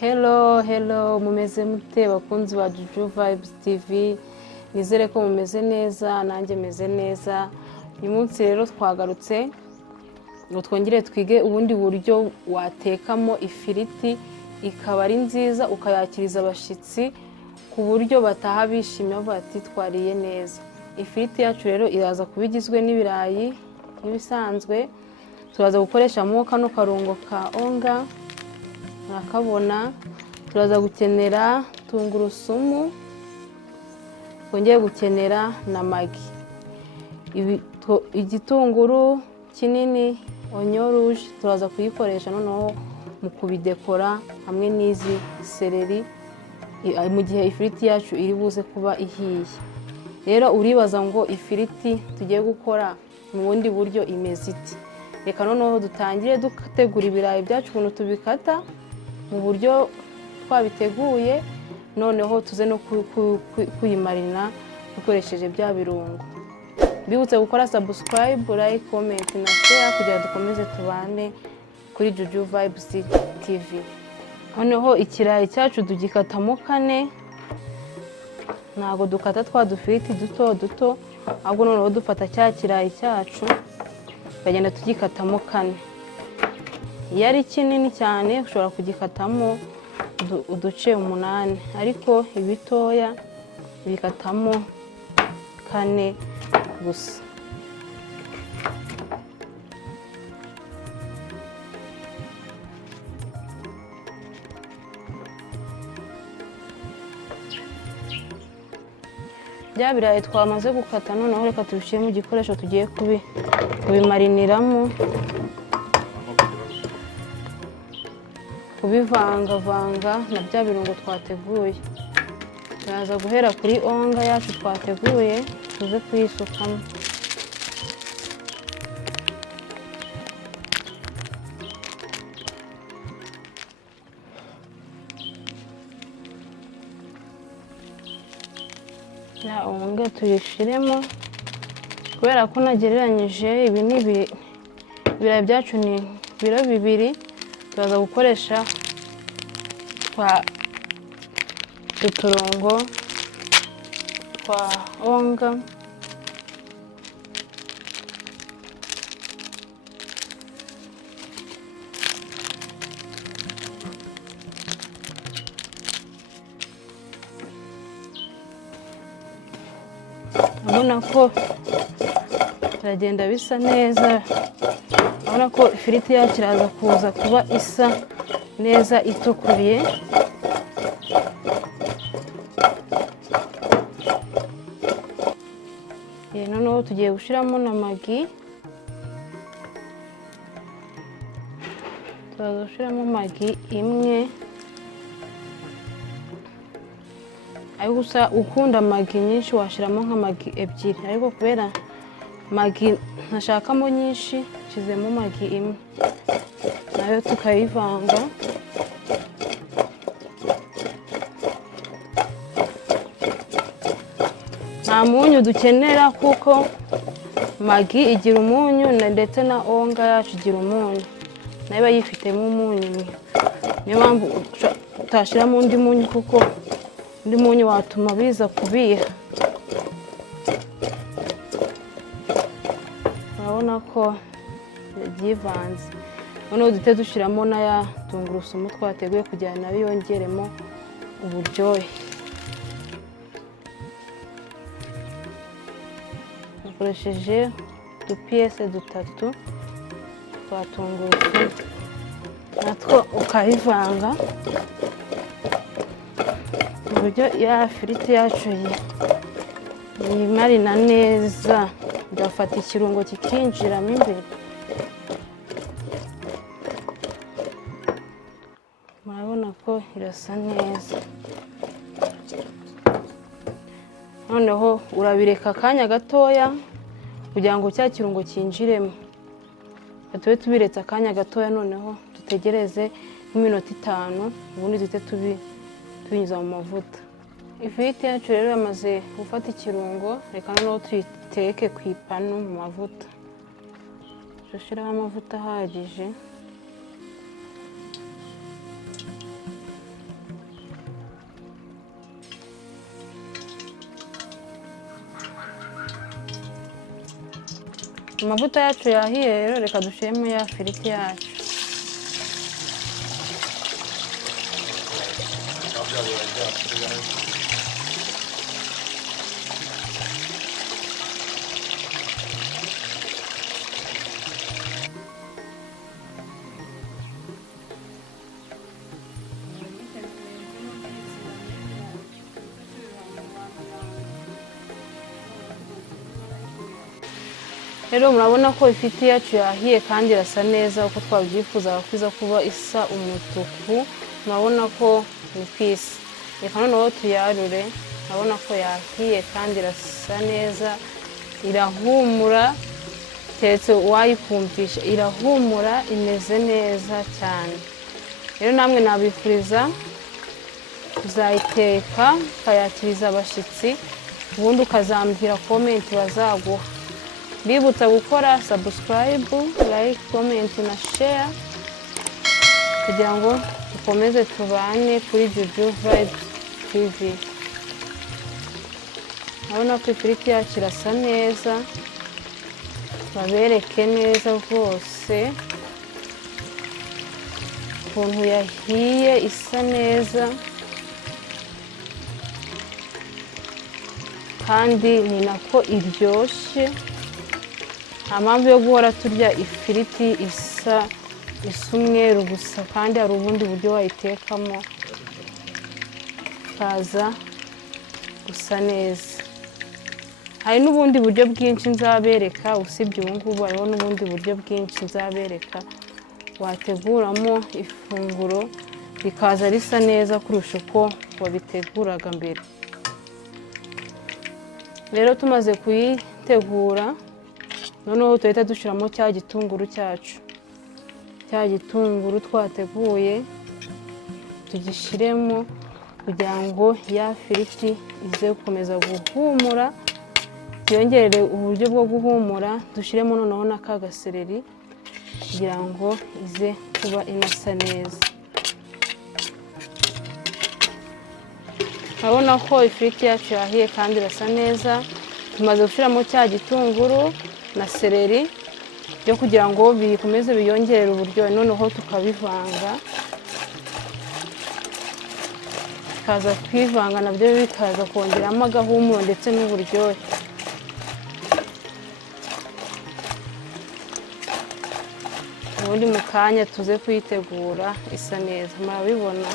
Hello, mumeze mute bakunzi ba Juju Vibes TV, nizere ko mumeze neza, nanjye meze neza. Uyu munsi rero twagarutse ngo twongere twige ubundi buryo watekamo ifiriti ikaba ari nziza ukayakiriza abashitsi ku buryo bataha bishimye bati twariye neza. Ifiriti yacu rero iraza kubigizwe n'ibirayi n'ibisanzwe, turaza gukoreshamo kano karungo ka onga nakabona, turaza gukenera tungurusumu, twongeye gukenera na magi, igitunguru kinini, onyo rouge turaza kuyikoresha noneho mu kubidekora hamwe n'izi seleri mu gihe ifiriti yacu iri buze kuba ihiye. Rero uribaza ngo ifiriti tugiye gukora mu bundi buryo imeze iti? Reka noneho dutangire dutegura ibirayi byacu ukuntu tubikata mu buryo twabiteguye, noneho tuze no kuyimarina dukoresheje bya birungo. Bibutse gukora subscribe, like, comment na share kugira dukomeze tubane kuri Juju Vibes TV. Noneho ikirayi cyacu tugikatamo kane, ntago dukata twa dufiriti duto duto, ahubwo noneho dufata cya kirayi cyacu tukagenda tugikatamo kane. Iyo ari kinini cyane ushobora kugikatamo uduce 8, ariko ibitoya bikatamo 4 gusa. Bya birayi twamaze gukata noneho reka tubishyire mu gikoresho tugiye kubimariniramo, kubivangavanga na bya birungo twateguye. Turaza guhera kuri onga yacu twateguye tuze kuyisukamo. Ya onga tuyishiremo, kubera ko nagereranyije ibi ni ibirayi byacu ni biro 2, turaza gukoresha uturongo twa onga. Urabona ko biragenda bisa neza, urabona ko ifiriti yacu iraza kuza kuba isa neza itukuriye. Noneho tugiye gushyiramo na magi, turaza gushyiramo magi 1, ariko gusa ukunda magi nyinshi washyiramo nka magi 2, ariko kubera magi ntashakamo nyinshi nshizemo magi 1, nayo tukayivanga. Nta munyu dukenera kuko magi igira umunyu ndetse na onga yacu igira umunyu, nayo yifitemo umunyu. Niyo mpamvu utashyiramo undi munyu kuko undi munyu watuma biza kubiha. Urabona ko byivanze. Noneho duhite dushyiramo na ya tungurusumu twateguye kugira nayo yongeremo uburyohe. Dukoresheje udupiyese 3 twa tungurusumu, natwo ukayivanga mu buryo ya firiti yacu yimarina neza, igafata ikirungo kikinjiramo imbere. Murabona ko irasa neza. Noneho urabireka akanya gatoya kugira ngo cya kirungo kinjiremo. Tube tubiretse akanya gatoya, noneho dutegereze nk'iminota 5, ubundi duhite tubinyuza mu mavuta. Ifiriti yacu rero yamaze gufata ikirungo, reka noneho tuyiteke ku ipanu mu mavuta. Dushyiraho amavuta ahagije. amavuta yacu yahiye rero, reka dushyiremo ya firiti yacu. Rero murabona ko ifiriti yacu yahiye kandi irasa neza uko twabyifuzaga ko iza kuba isa umutuku. Murabona ko ni kwisi. Reka noneho tuyarure. Murabona ko yahiye kandi irasa neza, irahumura, keretse wayikumvisha, irahumura, imeze neza cyane. Rero namwe nabifuriza kuzayiteka ukayakiriza abashyitsi, ubundi ukazambwira komenti bazaguha. Bibutsa gukora subscribe, like, comment na share kugira ngo dukomeze tubane kuri Juju Vibes TV. Urabona ko ifiriti yacu irasa neza, babereke neza rwose ukuntu yahiye, isa neza kandi ni nako iryoshye. Nta mpamvu yo guhora turya ifiriti isa umweru gusa, kandi hari ubundi buryo wayitekamo ikaza gusa neza. Hari n'ubundi buryo bwinshi nzabereka, usibye ubu ngubu hariho n'ubundi buryo bwinshi nzabereka wateguramo ifunguro rikaza risa neza kurusha uko wabiteguraga mbere. Rero tumaze kuyitegura, noneho tuhita dushyiramo cya gitunguru cyacu. Cya gitunguru twateguye tugishyiremo kugira ngo ya firiti ize gukomeza guhumura, tuyongerere uburyo bwo guhumura. Dushyiremo noneho n'aka gasereri kugira ngo ize kuba inasa neza. Urabona ko ifiriti yacu yahiye kandi irasa neza. Tumaze gushyiramo cya gitunguru na seleri byo kugira ngo bikomeze biyongerere uburyohe, noneho tukabivanga, bikaza kwivanga nabyo bikaza kongeramo agahumuro ndetse n'uburyohe. Ubundi mu kanya tuze kuyitegura isa neza. Murabibona